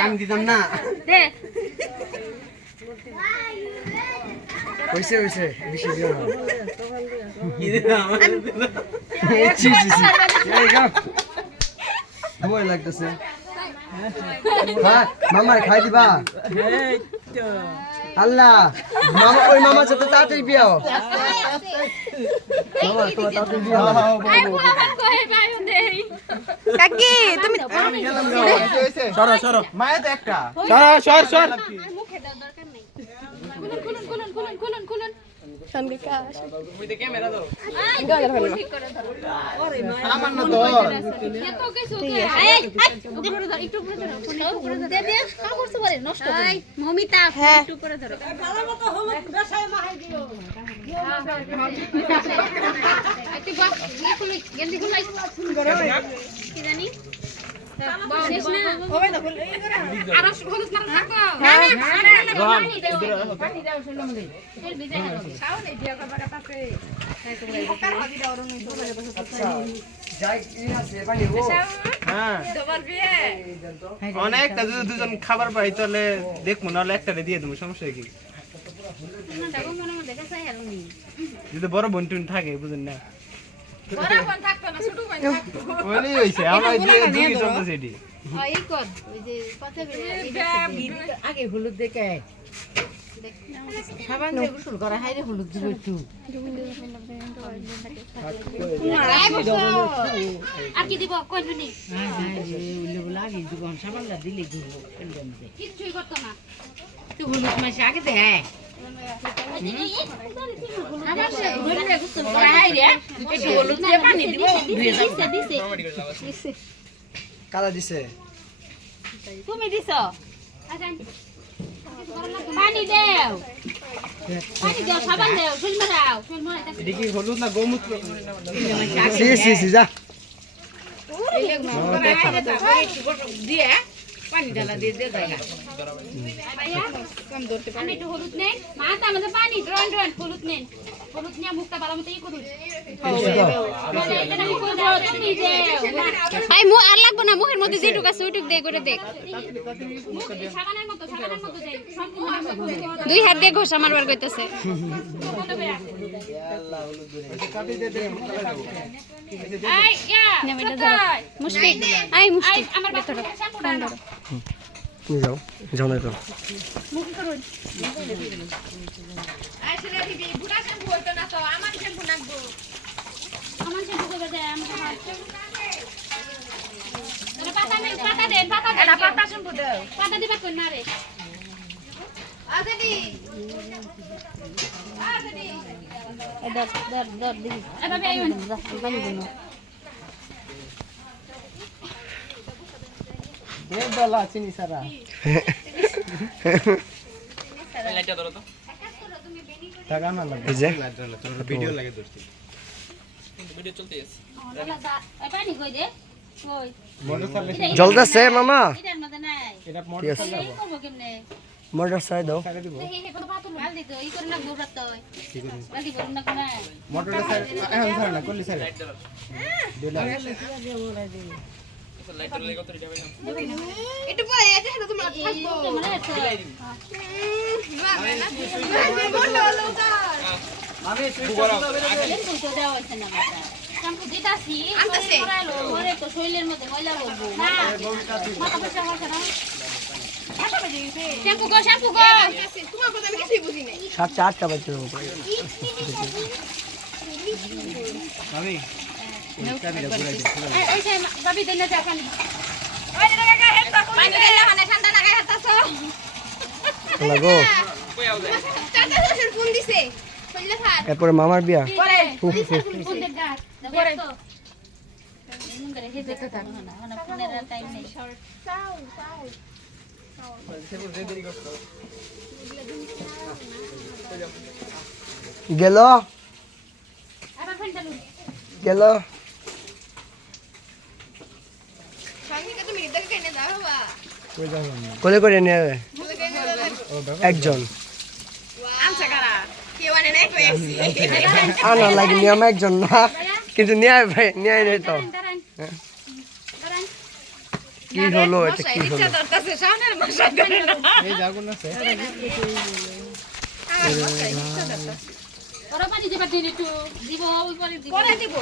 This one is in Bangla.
আমি দিতাম না হইছে হইছে বেশি দিও না ভয় লাগতেছে মামার খাই দিবা আল্লাহ মামা ওই মামা সাথে তাড়াতাড়ি বিয়াও মামা তো তাড়াতাড়ি বিয়াও কাকি তুমি সরো সরো মায়ের তো একটা সর সর সর মুখে দাও দরকার নেই খুলুন সঙ্গিকা ওইতে ক্যামেরা দাও ঠিক করে ধরো সামান্য তো এত কিছু একটু উপরে ধরো দে দে কাম করতে পারে নষ্ট করে মমিতা একটু উপরে ধরো ভালো মতো হলুদ বেশায় মাহাই দিও একটু বাহ খুলি গেন্দি খুলাই কি জানি শেষ না ওই দেখো আর হলুদ না থাকো হ্যাঁ পানি দাও শুনলাম দে এর ভিতরে সাউনে দিয়া কবার কাছে ওকার হাদি দাও রুনি তো যাই কি আছে পানি ও হ্যাঁ তোমার বিয়ে অনেকটা যদি দুজন খাবার পাই তাহলে দেখবো নাহলে একটারে দিয়ে দেবো সমস্যা কি না দেখো মনে মনে দেখা চাই আর উনি যদি বড় বোন টুন থাকে বুঝেন না বড় কোন থাকতো না ছোট কোন থাকতো ওই হইছে আমার দিয়ে দুই চলতেছে এটি এই কর ওই যে পাতে আগে হলুদ দেখে সাবান দিয়ে গোসল করা হাইরে হলুদ দিব একটু আর কি দিব কোন নি লাগে যখন সাবানটা দিলে দিব কিছুই করতো না তুই হলুদ মাসে আগে দে হলুদ দিয়ে পানি দিব কালা দিছে তুমি দিছো পানি দাও সাবান দাও শুল মারাও এটি কি হলুদ না গোমূত্র সি সি সি যা দিয়ে পানি ঢালা দিয়ে দিয়ে দেয় আমি একটু হলুদ নেন মাথা আমাদের পানি ড্রন হলুদ নেন হলুদ নিয়ে মুখটা ভালো মতো ই করুন আই মু আর লাগবো না মুখের মধ্যে যেটুক আছে ওইটুক দে করে দেখ সাবানের মতো দেই দুই হাত দিয়ে ঘষা মারবার কইতাছে আই ইয়া মুশকিল আই মুশকিল আমার বাচ্চা শ্যাম্পু দাও তুমি যাও যাও না তো মুখ করুন আসলে দিদি বুড়া শ্যাম্পু হইতো না তো আমার শ্যাম্পু লাগবো আমার শ্যাম্পু করে দে আমার পাতা নেই পাতা দেন এটা পাতা শ্যাম্পু দাও পাতা দিবা কোন না রে আজেদি দর দিদি এভাবে আইন বেলা চিনি সারা লাইটটা ধরো তো টাকা না লাগে যে ভিডিও লাগে ধরছি ভিডিও চলতে আছে পানি কই দে কই মোটর চালালে জলদাছে মামা এটার মধ্যে নাই এটা মোটর চালাবো করব কেমনে মোটর সাইড দাও টাকা দিব এই কত পাতুল ভাল দিত ই করে না দৌড়াত হয় বাকি করুন না কোনা মোটরটা স্যার এখন স্যার না করলি স্যার লাইটার লাগে কত দিতে হবে একটু পরে এটা তো তোমরা থাকবো মনে আছে আমি সুইচ করব তো দেওয়া হইছে না মাথা শ্যাম্পু দিতাছি আনতাছে পরে তো শরীরের মধ্যে ময়লা বলবো না মাথা পয়সা হচ্ছে না শ্যাম্পু গো তোমার কথা আমি কিছুই বুঝি নাই 7:08টা বাজে আমি এই যে বাবি দেন না পানি ওই রে কাকা হেলতা পানি দেলা মানে ঠান্ডা লাগাই হাতাছো লাগো কই আও যায় চাচা শ্বশুর ফোন দিছে কইলে থাক এরপরে মামার বিয়া পরে ফোন দে গাছ পরে তো মুন করে হেতে তো থাক না মানে ফোনের টাইম নেই চাও গেল আবার ফোন চালু গেল সামনে তুমি ইদাকে কেনে দাও বাবা কোলে করে নেবে একজন আনছা কারা কেউ আনে নাই কই আছি আনা লাগে নিয়ম একজন না কিন্তু নিয়ে ভাই নিয়ে নেই তো দাঁড়ান হ্যাঁ। দাঁড়ান কি হলো এটা কি হলো ধরতেছে সামনের মশাই ধরে না এই যাগুন আছে ওরা পানি দিবা দিন একটু দিব ওই পরে দিব